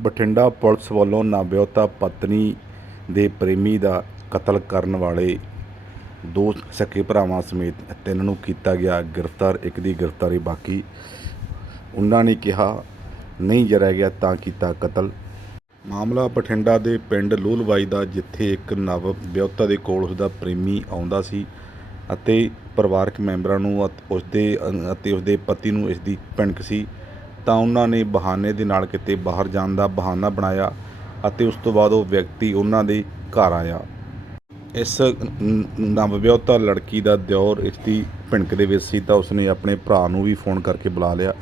Bathinda police ਵੱਲੋਂ ਨਾਵਿਆਹੁਤਾ ਪਤਨੀ ਦੇ ਪ੍ਰੇਮੀ ਦਾ ਕਤਲ ਕਰਨ ਵਾਲੇ ਦੋ ਸਕੇ ਭਰਾਵਾਂ ਸਮੇਤ ਤਿੰਨ ਨੂੰ ਕੀਤਾ ਗਿਆ ਗ੍ਰਿਫਤਾਰ, ਇੱਕ ਦੀ ਗ੍ਰਿਫਤਾਰੀ ਬਾਕੀ। ਉਹਨਾਂ ਨੇ ਕਿਹਾ, ਨਹੀਂ ਜਰਿਆ ਗਿਆ ਤਾਂ ਕੀਤਾ ਕਤਲ। ਮਾਮਲਾ ਬਠਿੰਡਾ ਦੇ ਪਿੰਡ ਲੋਲਵਾਈ ਦਾ, ਜਿੱਥੇ ਇੱਕ ਨਵ ਵਿਆਹੁਤਾ ਦੇ ਕੋਲ ਉਸਦਾ ਪ੍ਰੇਮੀ ਆਉਂਦਾ ਸੀ ਅਤੇ ਪਰਿਵਾਰਕ ਮੈਂਬਰਾਂ ਨੂੰ ਅਤੇ, ਉਸਦੇ ਅਤੇ ਉਸਦੇ ਪਤੀ ਨੂੰ ਇਸ ਦੀ ਭਿਣਕ ਸੀ। ਤਾਂ ਉਹਨਾਂ ਨੇ ਬਹਾਨੇ ਦੇ ਨਾਲ ਕਿਤੇ ਬਾਹਰ ਜਾਣ ਦਾ ਬਹਾਨਾ ਬਣਾਇਆ ਅਤੇ ਉਸ ਤੋਂ ਬਾਅਦ ਉਹ ਵਿਅਕਤੀ ਉਹਨਾਂ ਦੇ ਘਰ ਆਇਆ। ਇਸ ਨਵ ਵਿਆਹੁਤਾ ਲੜਕੀ ਦਾ ਦਿਓਰ ਇਸ ਦੀ ਭਿਣਕ ਦੇ ਵਿੱਚ ਸੀ ਤਾਂ ਉਸਨੇ ਆਪਣੇ ਭਰਾ ਨੂੰ ਵੀ ਫੋਨ ਕਰਕੇ ਬੁਲਾ ਲਿਆ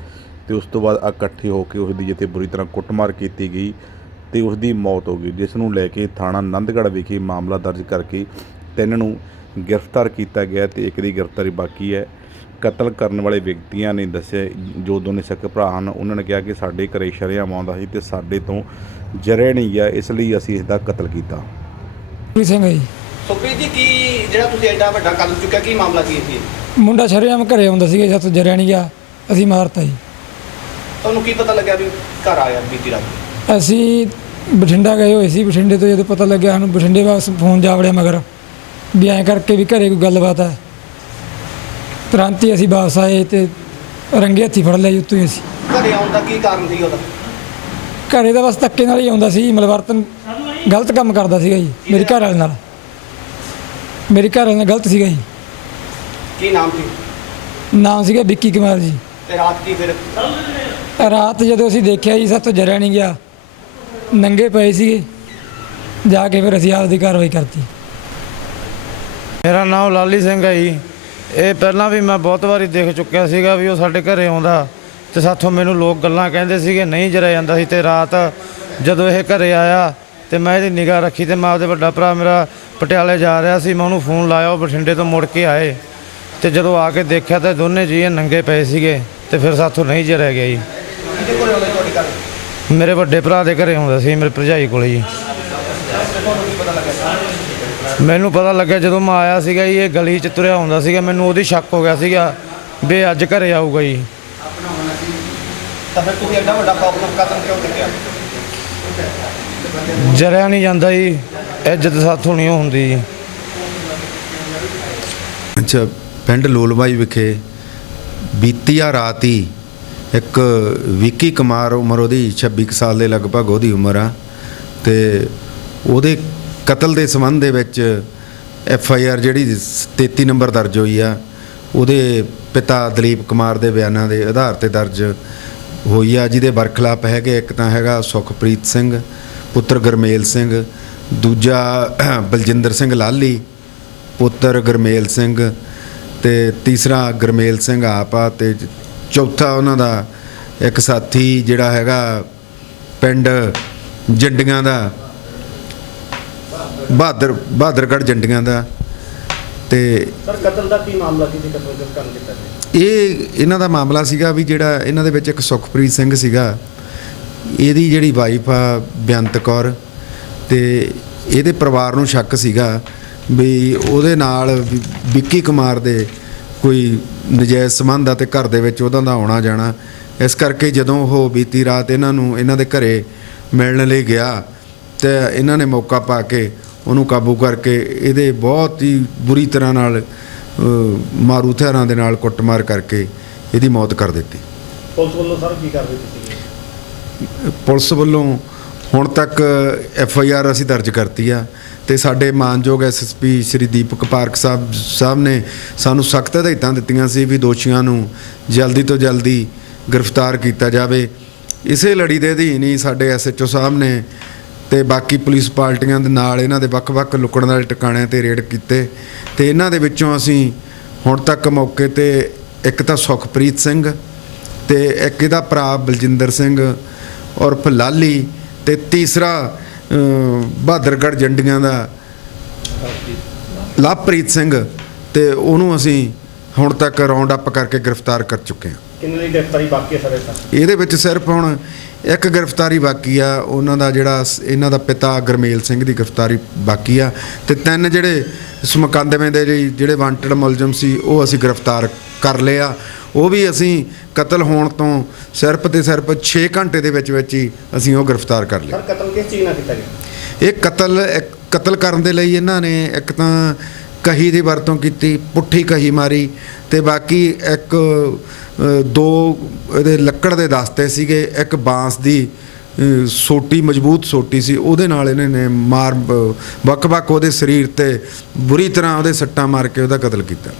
ਤੇ ਉਸ ਤੋਂ ਬਾਅਦ ਇਕੱਠੇ ਹੋ ਕੇ ਉਸ ਦੀ ਜਿੱਥੇ ਬੁਰੀ ਤਰ੍ਹਾਂ ਕੁੱਟਮਾਰ ਕੀਤੀ ਗਈ ਤੇ ਉਸ ਦੀ ਮੌਤ ਹੋ ਗਈ, ਜਿਸ ਨੂੰ ਲੈ ਕੇ ਥਾਣਾ ਨੰਦਗੜ੍ਹ ਵਿਖੇ ਮਾਮਲਾ ਦਰਜ ਕਰਕੇ ਤਿੰਨ ਨੂੰ ਗ੍ਰਿਫਤਾਰ ਕੀਤਾ ਗਿਆ ਤੇ ਇੱਕ ਦੀ ਗ੍ਰਿਫਤਾਰੀ ਬਾਕੀ ਹੈ। ਕਤਲ ਕਰਨ ਵਾਲੇ ਵਿਅਕਤੀਆਂ ਨੇ ਦੱਸਿਆ ਜੋ ਦੋਨੇ ਸਕੇ ਭਰਾ ਹਨ ਉਹਨਾਂ ਨੇ ਕਿਹਾ ਕਿ ਸਾਡੇ ਘਰੇ ਸ਼ਰੇਆਮ ਆਉਂਦਾ ਸੀ ਤੇ ਸਾਡੇ ਤੋਂ ਜਰੇ ਨਹੀਂ ਗਿਆ ਇਸ ਲਈ ਅਸੀਂ ਇਸ ਦਾ ਕਤਲ ਕੀਤਾ। ਵੀ ਸਿੰਘ ਹੈ ਜੀ। ਸੁਖਪ੍ਰੀਤ ਜੀ ਕੀ ਜਿਹੜਾ ਤੁਸੀਂ ਐਡਾ ਵੱਡਾ ਕਦਮ ਚੁੱਕਿਆ ਕੀ ਮਾਮਲਾ ਕੀ ਸੀ ਮੁੰਡਾ ਸ਼ਰੇਆਮ ਘਰੇ ਆਉਂਦਾ ਸੀਗਾ ਜਦ ਤੋਂ ਜਰਿਆ ਨਹੀਂ ਗਿਆ ਅਸੀਂ ਮਾਰਤਾ ਜੀ। ਤੁਹਾਨੂੰ ਕੀ ਪਤਾ ਲੱਗਿਆ ਵੀ ਘਰ ਆਇਆ ਬੀਤੀ ਰਾਤ? ਅਸੀਂ ਬਠਿੰਡਾ ਗਏ ਹੋਏ ਸੀ ਬਠਿੰਡੇ ਤੋਂ ਜਦੋਂ ਪਤਾ ਲੱਗਿਆ ਸਾਨੂੰ ਬਠਿੰਡੇ ਵਾਪਸ ਫੋਨ ਜਾ ਵੜਿਆ ਮਗਰ ਵੀ ਐਂ ਕਰਕੇ ਵੀ ਘਰੇ ਕੋਈ ਗੱਲਬਾਤ ਹੈ। ਤੁਰੰਤ ਹੀ ਅਸੀਂ ਵਾਪਸ ਆਏ ਤੇ ਰੰਗੇ ਹੱਥੀ ਫੜ ਲਿਆ ਜੀ ਉੱਤੋਂ ਹੀ ਅਸੀਂ। ਘਰੇ ਆਉਣ ਦਾ ਕੀ ਕਾਰਨ ਸੀ ਉਹਦਾ? ਘਰੇ ਤਾਂ ਬਸ ਧੱਕੇ ਨਾਲ ਹੀ ਆਉਂਦਾ ਸੀ ਮਲਵਰਤਨ ਗਲਤ ਕੰਮ ਕਰਦਾ ਸੀਗਾ ਜੀ ਮੇਰੀ ਘਰ ਵਾਲੇ ਨਾਲ। ਮੇਰੀ ਘਰ ਵਾਲੇ ਨਾਲ ਗਲਤ ਸੀਗਾ ਜੀ। ਕੀ ਨਾਮ ਸੀ? ਨਾਮ ਸੀਗਾ ਵਿੱਕੀ ਕੁਮਾਰ ਜੀ। ਤੇ ਰਾਤ ਕੀ ਫਿਰ? ਰਾਤ ਜਦੋਂ ਅਸੀਂ ਦੇਖਿਆ ਜੀ ਸਾਤੋਂ ਜਰਿਆ ਨਹੀਂ ਗਿਆ। ਨੰਗੇ ਪਏ ਸੀਗੇ। ਜਾ ਕੇ ਫਿਰ ਅਸੀਂ ਆਪਦੀ ਕਾਰਵਾਈ ਕਰਤੀ। ਮੇਰਾ ਨਾਮ ਲਾਲੀ ਸਿੰਘ ਹੈ ਜੀ। ਇਹ ਪਹਿਲਾਂ ਵੀ ਮੈਂ ਬਹੁਤ ਵਾਰੀ ਦੇਖ ਚੁੱਕਿਆ ਸੀਗਾ ਵੀ ਉਹ ਸਾਡੇ ਘਰੇ ਆਉਂਦਾ ਤੇ ਸਾਥੋਂ ਮੈਨੂੰ ਲੋਕ ਗੱਲਾਂ ਕਹਿੰਦੇ ਸੀਗੇ ਨਹੀਂ ਜਰਿਆ ਜਾਂਦਾ ਸੀ ਤੇ ਰਾਤ ਜਦੋਂ ਇਹ ਘਰੇ ਆਇਆ ਤੇ ਮੈਂ ਇਹਦੀ ਨਿਗਾਹ ਰੱਖੀ ਤੇ ਮੈਂ ਆਪਦੇ ਵੱਡਾ ਭਰਾ ਮੇਰਾ ਪਟਿਆਲੇ ਜਾ ਰਿਹਾ ਸੀ ਮੈਂ ਉਹਨੂੰ ਫੋਨ ਲਾਇਆ ਉਹ ਬਠਿੰਡੇ ਤੋਂ ਮੁੜ ਕੇ ਆਏ ਤੇ ਜਦੋਂ ਆ ਕੇ ਦੇਖਿਆ ਤਾਂ ਦੋਨੇ ਜੀ ਇਹ ਨੰਗੇ ਪਏ ਸੀਗੇ ਤੇ ਫਿਰ ਸਾਥੋਂ ਨਹੀਂ ਜਰਿਆ ਗਿਆ ਜੀ। ਮੇਰੇ ਵੱਡੇ ਭਰਾ ਦੇ ਘਰੇ ਆਉਂਦਾ ਸੀ ਮੇਰੇ ਭਰਜਾਈ ਕੋਲੇ ਜੀ ਤੁਹਾਨੂੰ ਕੀ ਪਤਾ ਲੱਗਿਆ ਮੈਨੂੰ ਪਤਾ ਲੱਗਿਆ ਜਦੋਂ ਮੈਂ ਆਇਆ ਸੀਗਾ ਜੀ ਇਹ ਗਲੀ 'ਚ ਤੁਰਿਆ ਹੁੰਦਾ ਸੀਗਾ ਮੈਨੂੰ ਉਹਦੀ ਸ਼ੱਕ ਹੋ ਗਿਆ ਸੀਗਾ ਵੀ ਅੱਜ ਘਰੇ ਆਊਗਾ ਜੀ। ਤਾਂ ਫਿਰ ਤੁਸੀਂ ਐਡਾ ਵੱਡਾ ਪ੍ਰੋਬਲਮ ਕਦਮ ਕਿਉਂ ਚੁੱਕਿਆ ਜਰਿਆ ਨਹੀਂ ਜਾਂਦਾ ਜੀ ਇੱਜ਼ਤ ਸਾਥੋਂ ਨਹੀਂ ਹੁੰਦੀ ਜੀ। ਅੱਛਾ ਪਿੰਡ ਲੋਲਵਾਈ ਵਿਖੇ ਬੀਤੀ ਆ ਰਾਤ ਹੀ ਇੱਕ ਵਿੱਕੀ ਕੁਮਾਰ ਉਮਰ ਉਹਦੀ 26 ਕੁ ਸਾਲ ਦੇ ਲਗਭਗ ਉਹਦੀ ਉਮਰ ਆ ਤੇ ਉਹਦੇ ਕਤਲ ਦੇ ਸੰਬੰਧ ਦੇ ਵਿੱਚ ਐਫ ਆਈ ਆਰ ਜਿਹੜੀ 33 ਨੰਬਰ ਦਰਜ ਹੋਈ ਆ, ਉਹਦੇ ਪਿਤਾ ਦਲੀਪ ਕੁਮਾਰ ਦੇ ਬਿਆਨਾਂ ਦੇ ਆਧਾਰ ਤੇ ਦਰਜ ਹੋਈ ਆ, ਜਿਹਦੇ ਬਰਖਲਾਫ ਹੈਗੇ। ਇੱਕ ਤਾਂ ਹੈਗਾ ਸੁਖਪ੍ਰੀਤ ਸਿੰਘ, ਪੁੱਤਰ ਗਰਮੇਲ ਸਿੰਘ, ਦੂਜਾ ਬਲਜਿੰਦਰ ਸਿੰਘ ਲਾਲੀ, ਪੁੱਤਰ ਗਰਮੇਲ ਸਿੰਘ ਤੇ ਤੀਸਰਾ ਗਰਮੇਲ ਸਿੰਘ ਆਪਾ ਆ ਤੇ ਚੌਥਾ ਉਹਨਾਂ ਦਾ ਇੱਕ ਸਾਥੀ ਜਿਹੜਾ ਹੈਗਾ ਪਿੰਡ ਜੰਡੀਆਂ ਦਾ। ਬਹਾਦਰ ਬਹਾਦਰਗੜ੍ਹ ਜੰਡੀਆਂ ਦਾ ਤੇ ਸਰ ਕਤਲ ਦਾ ਕੀ ਮਾਮਲਾ ਕੀ ਸੀ ਕਤਲ ਕਿਸ ਕਾਰਨ ਕੀਤਾ ਇਹ ਇਹਨਾਂ ਦਾ ਮਾਮਲਾ ਸੀਗਾ ਵੀ ਜਿਹੜਾ ਇਹਨਾਂ ਦੇ ਵਿੱਚ ਇੱਕ ਸੁਖਪ੍ਰੀਤ ਸਿੰਘ ਸੀਗਾ ਇਹਦੀ ਜਿਹੜੀ ਵਾਈਫ ਆ ਬੇਅੰਤ ਕੌਰ ਤੇ ਇਹਦੇ ਪਰਿਵਾਰ ਨੂੰ ਸ਼ੱਕ ਸੀਗਾ ਵੀ ਉਹਦੇ ਨਾਲ ਵਿੱਕੀ ਕੁਮਾਰ ਦੇ ਕੋਈ ਨਜਾਇਜ਼ ਸੰਬੰਧ ਆ ਤੇ ਘਰ ਦੇ ਵਿੱਚ ਉਹਦਾ ਦਾ ਆਉਣਾ ਜਾਣਾ। ਇਸ ਕਰਕੇ ਜਦੋਂ ਉਹ ਬੀਤੀ ਰਾਤ ਇਹਨਾਂ ਨੂੰ ਇਹਨਾਂ ਦੇ ਘਰੇ ਮਿਲਣ ਲਈ ਗਿਆ ਤੇ ਇਹਨਾਂ ਨੇ ਮੌਕਾ ਪਾ ਕੇ ਉਹਨੂੰ ਕਾਬੂ ਕਰਕੇ ਇਹਦੇ ਬਹੁਤ ਹੀ ਬੁਰੀ ਤਰ੍ਹਾਂ ਨਾਲ ਮਾਰੂ ਹਥਿਆਰਾਂ ਦੇ ਨਾਲ ਕੁੱਟਮਾਰ ਕਰਕੇ ਇਹਦੀ ਮੌਤ ਕਰ ਦਿੱਤੀ। ਪੁਲਿਸ ਵੱਲੋਂ ਸਰ ਕੀ ਕਰਦੇ ਤੁਸੀਂ ਪੁਲਿਸ ਵੱਲੋਂ ਹੁਣ ਤੱਕ ਐਫ ਆਈ ਆਰ ਅਸੀਂ ਦਰਜ ਕਰਤੀ ਆ ਤੇ ਸਾਡੇ ਮਾਨਯੋਗ ਐਸਐਸਪੀ ਸ਼੍ਰੀ ਦੀਪਕ ਪਾਰਕ ਸਾਹਿਬ ਸਾਹਿਬ ਨੇ ਸਾਨੂੰ ਸਖਤ ਹਦਾਇਤਾਂ ਦਿੱਤੀਆਂ ਸੀ ਵੀ ਦੋਸ਼ੀਆਂ ਨੂੰ ਜਲਦੀ ਤੋਂ ਜਲਦੀ ਗ੍ਰਿਫਤਾਰ ਕੀਤਾ ਜਾਵੇ। ਇਸੇ ਲੜੀ ਦੇ ਅਧੀਨ ਹੀ ਸਾਡੇ ਐਸਐਚਓ ਸਾਹਿਬ ਨੇ ਤੇ ਬਾਕੀ ਪੁਲਿਸ ਪਾਰਟੀਆਂ ਦੇ ਨਾਲ ਇਹਨਾਂ ਦੇ ਵੱਖ-ਵੱਖ ਲੁਕਣ ਵਾਲੇ ਟਿਕਾਣਿਆਂ ਤੇ ਰੇਡ ਕੀਤੇ। ਤੇ ਇਹਨਾਂ ਦੇ ਵਿੱਚੋਂ ਅਸੀਂ ਹੁਣ ਤੱਕ ਮੌਕੇ ਤੇ ਇੱਕ ਤਾਂ ਸੁਖਪ੍ਰੀਤ ਸਿੰਘ ਤੇ ਇੱਕ ਇਹਦਾ ਭਰਾ ਬਲਜਿੰਦਰ ਸਿੰਘ ਉਰਫ ਲਾਲੀ ਤੇ ਤੀਸਰਾ ਅ, ਬਹਾਦਰਗੜ੍ਹ ਜੰਡੀਆਂ ਦਾ ਲਵਪ੍ਰੀਤ ਸਿੰਘ ਤੇ ਉਹਨੂੰ ਅਸੀਂ ਹੁਣ ਤੱਕ ਰਾਉਂਡ ਅਪ ਕਰਕੇ ਗ੍ਰਿਫਤਾਰ ਕਰ ਚੁੱਕੇ ਹਾਂ। ਕਿੰਨੇ ਦੀ ਗ੍ਰਿਫਤਾਰੀ ਬਾਕੀ ਹੈ ਸਰ ਇਹਦੇ ਵਿੱਚ ਸਿਰਫ ਹੁਣ ਇੱਕ ਗ੍ਰਿਫਤਾਰੀ ਬਾਕੀ ਆ ਉਹਨਾਂ ਦਾ ਜਿਹੜਾ ਇਹਨਾਂ ਦਾ ਪਿਤਾ ਗਰਮੇਲ ਸਿੰਘ ਦੀ ਗ੍ਰਿਫਤਾਰੀ ਬਾਕੀ ਆ ਤੇ ਤਿੰਨ ਜਿਹੜੇ ਇਸ ਮੁਕੱਦਮੇ ਦੇ ਜਿਹੜੇ ਵਾਂਟਡ ਮੁਲਜ਼ਮ ਸੀ ਉਹ ਅਸੀਂ ਗ੍ਰਿਫਤਾਰ ਕਰ ਲਏ ਆ। ਉਹ ਵੀ ਅਸੀਂ ਕਤਲ ਹੋਣ ਤੋਂ ਸਿਰਫ ਤੇ ਸਿਰਫ 6 ਘੰਟੇ ਦੇ ਵਿੱਚ ਵਿੱਚ ਹੀ ਅਸੀਂ ਉਹ ਗ੍ਰਿਫਤਾਰ ਕਰ ਲਿਆ। ਸਰ ਕਤਲ ਕਿਸ ਚੀਜ਼ ਨਾਲ ਕੀਤਾ ਗਿਆ? ਇਹ ਕਤਲ ਇੱਕ ਕਤਲ ਕਰਨ ਦੇ ਲਈ ਇਹਨਾਂ ਨੇ ਇੱਕ ਤਾਂ ਕਹੀ ਦੀ ਵਰਤੋਂ ਕੀਤੀ ਪੁੱਠੀ ਕਹੀ ਮਾਰੀ ਤੇ ਬਾਕੀ ਇੱਕ ਦੋ ਇਹਦੇ ਲੱਕੜ ਦੇ ਦਸਤੇ ਸੀਗੇ, ਇੱਕ ਬਾਂਸ ਦੀ ਸੋਟੀ, ਮਜ਼ਬੂਤ ਸੋਟੀ ਸੀ, ਉਹਦੇ ਨਾਲ ਇਹਨਾਂ ਨੇ ਮਾਰ ਵੱਖ-ਵੱਖ ਉਹਦੇ ਸਰੀਰ ਤੇ ਬੁਰੀ ਤਰ੍ਹਾਂ ਉਹਦੇ ਸੱਟਾਂ ਮਾਰ ਕੇ ਉਹਦਾ ਕਤਲ ਕੀਤਾ।